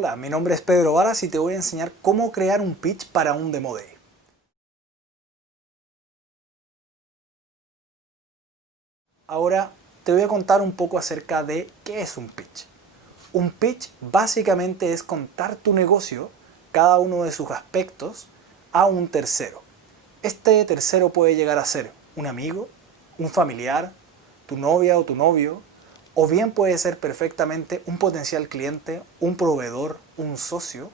Hola, mi nombre es Pedro Varas y te voy a enseñar cómo crear un pitch para un Demo Day. Ahora te voy a contar un poco acerca de qué es un pitch. Un pitch básicamente es contar tu negocio, cada uno de sus aspectos, a un tercero. Este tercero puede llegar a ser un amigo, un familiar, tu novia o tu novio, o bien puede ser perfectamente un potencial cliente, un proveedor, un socio,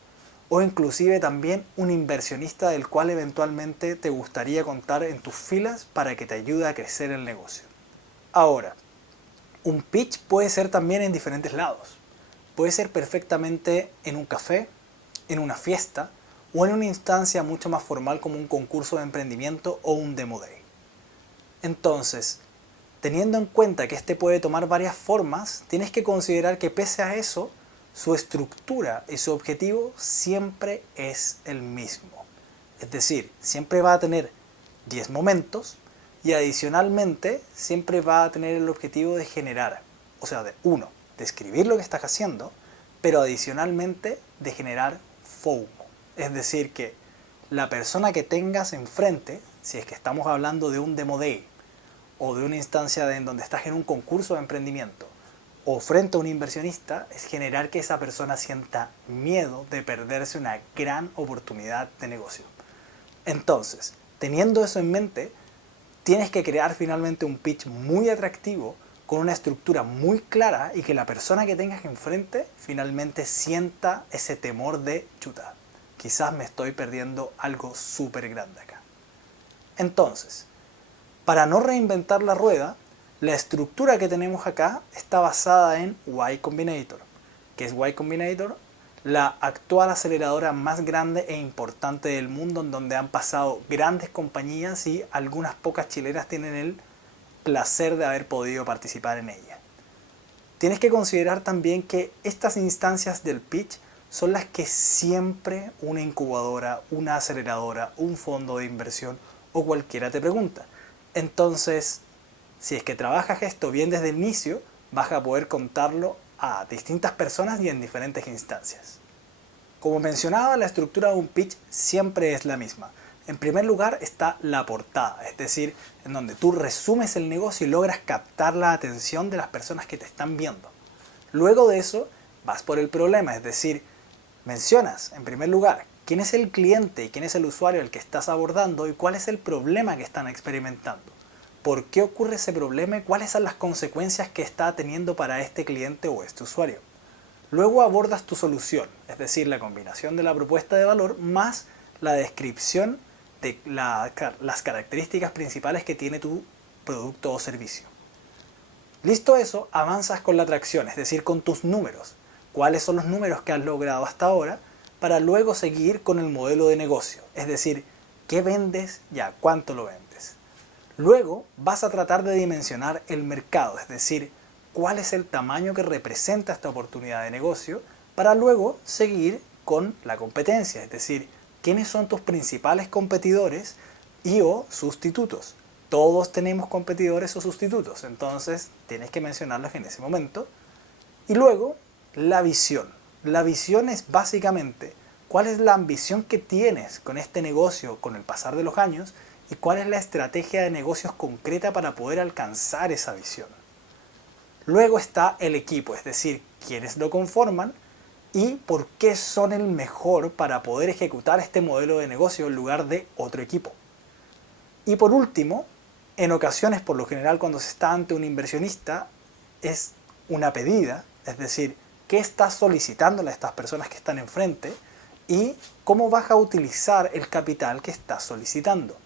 o inclusive también un inversionista del cual eventualmente te gustaría contar en tus filas para que te ayude a crecer el negocio. Ahora, un pitch puede ser también en diferentes lados. Puede ser perfectamente en un café, en una fiesta o en una instancia mucho más formal como un concurso de emprendimiento o un Demo Day. Entonces, teniendo en cuenta que este puede tomar varias formas, tienes que considerar que pese a eso, su estructura y su objetivo siempre es el mismo. Es decir, siempre va a tener 10 momentos y adicionalmente siempre va a tener el objetivo de generar, o sea, de uno, describir lo que estás haciendo, pero adicionalmente de generar FOMO. Es decir, que la persona que tengas enfrente, si es que estamos hablando de un Demo Day, o de una instancia en donde estás en un concurso de emprendimiento o frente a un inversionista, es generar que esa persona sienta miedo de perderse una gran oportunidad de negocio. Entonces, teniendo eso en mente, tienes que crear finalmente un pitch muy atractivo con una estructura muy clara y que la persona que tengas enfrente finalmente sienta ese temor de chuta. Quizás me estoy perdiendo algo súper grande acá. Entonces, para no reinventar la rueda, la estructura que tenemos acá está basada en Y Combinator. ¿Qué es Y Combinator? La actual aceleradora más grande e importante del mundo, en donde han pasado grandes compañías y algunas pocas chilenas tienen el placer de haber podido participar en ella. Tienes que considerar también que estas instancias del pitch son las que siempre una incubadora, una aceleradora, un fondo de inversión o cualquiera te pregunta. Entonces, si es que trabajas esto bien desde el inicio, vas a poder contarlo a distintas personas y en diferentes instancias. Como mencionaba, la estructura de un pitch siempre es la misma. En primer lugar está la portada, es decir, en donde tú resumes el negocio y logras captar la atención de las personas que te están viendo. Luego de eso, vas por el problema, es decir, mencionas, en primer lugar, quién es el cliente y quién es el usuario al que estás abordando y cuál es el problema que están experimentando. ¿Por qué ocurre ese problema y cuáles son las consecuencias que está teniendo para este cliente o este usuario? Luego abordas tu solución, es decir, la combinación de la propuesta de valor más la descripción de las características principales que tiene tu producto o servicio. Listo eso, avanzas con la atracción, es decir, con tus números. ¿Cuáles son los números que has logrado hasta ahora? Para luego seguir con el modelo de negocio, es decir, ¿qué vendes y a cuánto lo vendes? Luego vas a tratar de dimensionar el mercado, es decir, cuál es el tamaño que representa esta oportunidad de negocio, para luego seguir con la competencia, es decir, quiénes son tus principales competidores y o sustitutos. Todos tenemos competidores o sustitutos, entonces tienes que mencionarlos en ese momento. Y luego, la visión. La visión es básicamente cuál es la ambición que tienes con este negocio con el pasar de los años y cuál es la estrategia de negocios concreta para poder alcanzar esa visión. Luego está el equipo, es decir, quiénes lo conforman y por qué son el mejor para poder ejecutar este modelo de negocio en lugar de otro equipo. Y por último, en ocasiones, por lo general, cuando se está ante un inversionista, es una pedida, es decir, qué estás solicitándole a estas personas que están enfrente y cómo vas a utilizar el capital que estás solicitando.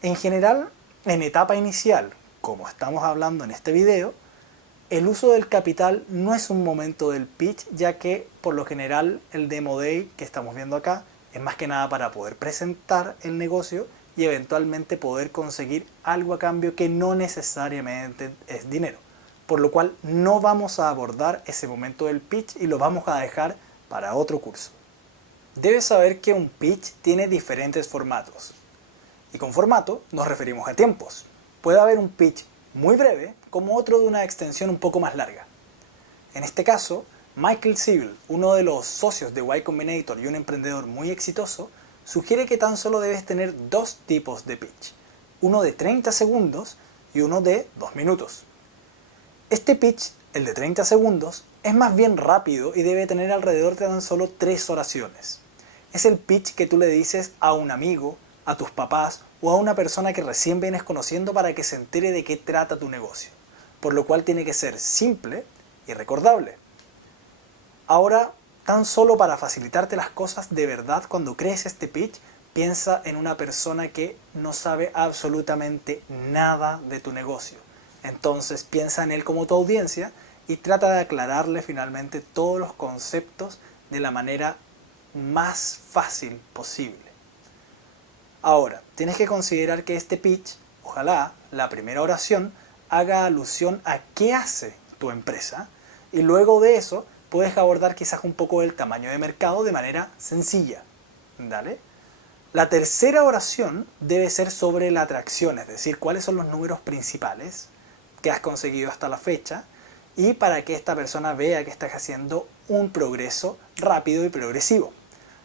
En general, en etapa inicial, como estamos hablando en este video, el uso del capital no es un momento del pitch, ya que por lo general el Demo Day que estamos viendo acá es más que nada para poder presentar el negocio y eventualmente poder conseguir algo a cambio que no necesariamente es dinero. Por lo cual no vamos a abordar ese momento del pitch y lo vamos a dejar para otro curso. Debes saber que un pitch tiene diferentes formatos. Y con formato nos referimos a tiempos. Puede haber un pitch muy breve como otro de una extensión un poco más larga. En este caso, Michael Siebel, uno de los socios de Y Combinator y un emprendedor muy exitoso, sugiere que tan solo debes tener dos tipos de pitch, uno de 30 segundos y uno de 2 minutos. Este pitch, el de 30 segundos, es más bien rápido y debe tener alrededor de tan solo 3 oraciones. Es el pitch que tú le dices a un amigo, a tus papás o a una persona que recién vienes conociendo para que se entere de qué trata tu negocio, por lo cual tiene que ser simple y recordable. Ahora, tan solo para facilitarte las cosas, de verdad, cuando crees este pitch, piensa en una persona que no sabe absolutamente nada de tu negocio. Entonces piensa en él como tu audiencia y trata de aclararle finalmente todos los conceptos de la manera más fácil posible. Ahora, tienes que considerar que este pitch, ojalá la primera oración, haga alusión a qué hace tu empresa y luego de eso puedes abordar quizás un poco el tamaño de mercado de manera sencilla. ¿Dale? La tercera oración debe ser sobre la atracción, es decir, cuáles son los números principales que has conseguido hasta la fecha y para que esta persona vea que estás haciendo un progreso rápido y progresivo.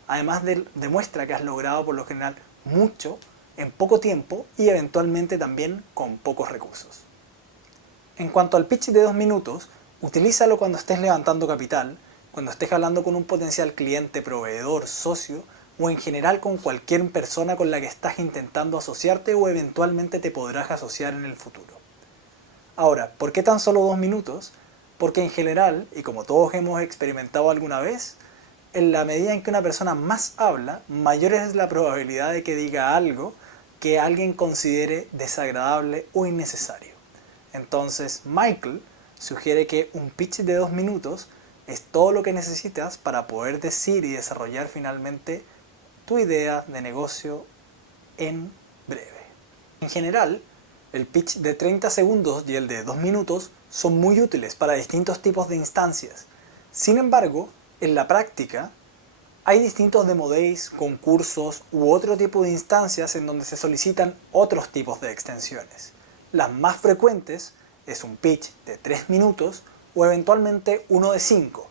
Además demuestra que has logrado por lo general mucho en poco tiempo y eventualmente también con pocos recursos. En cuanto al pitch de 2 minutos, utilízalo cuando estés levantando capital, cuando estés hablando con un potencial cliente, proveedor, socio o en general con cualquier persona con la que estás intentando asociarte o eventualmente te podrás asociar en el futuro. Ahora, ¿por qué tan solo 2 minutos? Porque en general, y como todos hemos experimentado alguna vez, en la medida en que una persona más habla, mayor es la probabilidad de que diga algo que alguien considere desagradable o innecesario. Entonces, Michael sugiere que un pitch de 2 minutos es todo lo que necesitas para poder decir y desarrollar finalmente tu idea de negocio en breve. En general, el pitch de 30 segundos y el de 2 minutos son muy útiles para distintos tipos de instancias. Sin embargo, en la práctica, hay distintos demo days, concursos u otro tipo de instancias en donde se solicitan otros tipos de extensiones. Las más frecuentes es un pitch de 3 minutos o eventualmente uno de 5.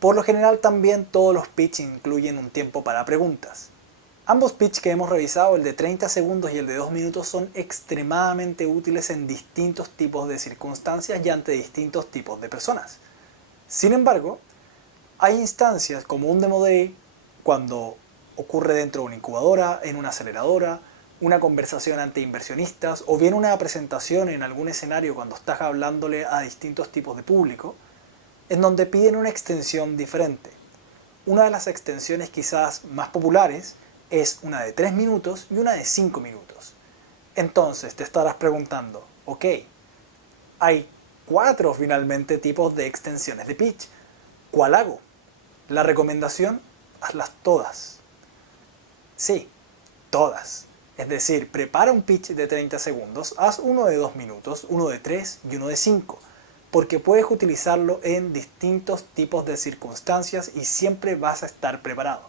Por lo general también todos los pitch incluyen un tiempo para preguntas. Ambos pitch que hemos revisado, el de 30 segundos y el de 2 minutos, son extremadamente útiles en distintos tipos de circunstancias y ante distintos tipos de personas. Sin embargo, hay instancias como un Demo Day, cuando ocurre dentro de una incubadora, en una aceleradora, una conversación ante inversionistas o bien una presentación en algún escenario cuando estás hablándole a distintos tipos de público, en donde piden una extensión diferente. Una de las extensiones quizás más populares es una de 3 minutos y una de 5 minutos. Entonces te estarás preguntando, ok, hay 4 finalmente tipos de extensiones de pitch. ¿Cuál hago? La recomendación, hazlas todas. Sí, todas. Es decir, prepara un pitch de 30 segundos, haz uno de 2 minutos, uno de 3 y uno de 5, porque puedes utilizarlo en distintos tipos de circunstancias y siempre vas a estar preparado.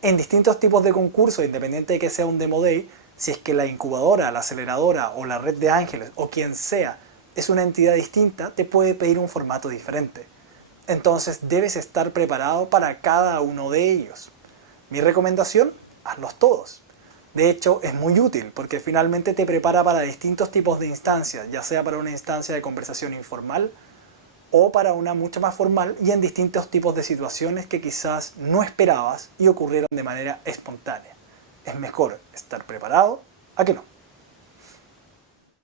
En distintos tipos de concursos, independiente de que sea un Demo Day, si es que la incubadora, la aceleradora o la red de ángeles o quien sea es una entidad distinta, te puede pedir un formato diferente. Entonces debes estar preparado para cada uno de ellos. Mi recomendación, hazlos todos. De hecho, es muy útil porque finalmente te prepara para distintos tipos de instancias, ya sea para una instancia de conversación informal o para una mucho más formal y en distintos tipos de situaciones que quizás no esperabas y ocurrieron de manera espontánea. Es mejor estar preparado a que no.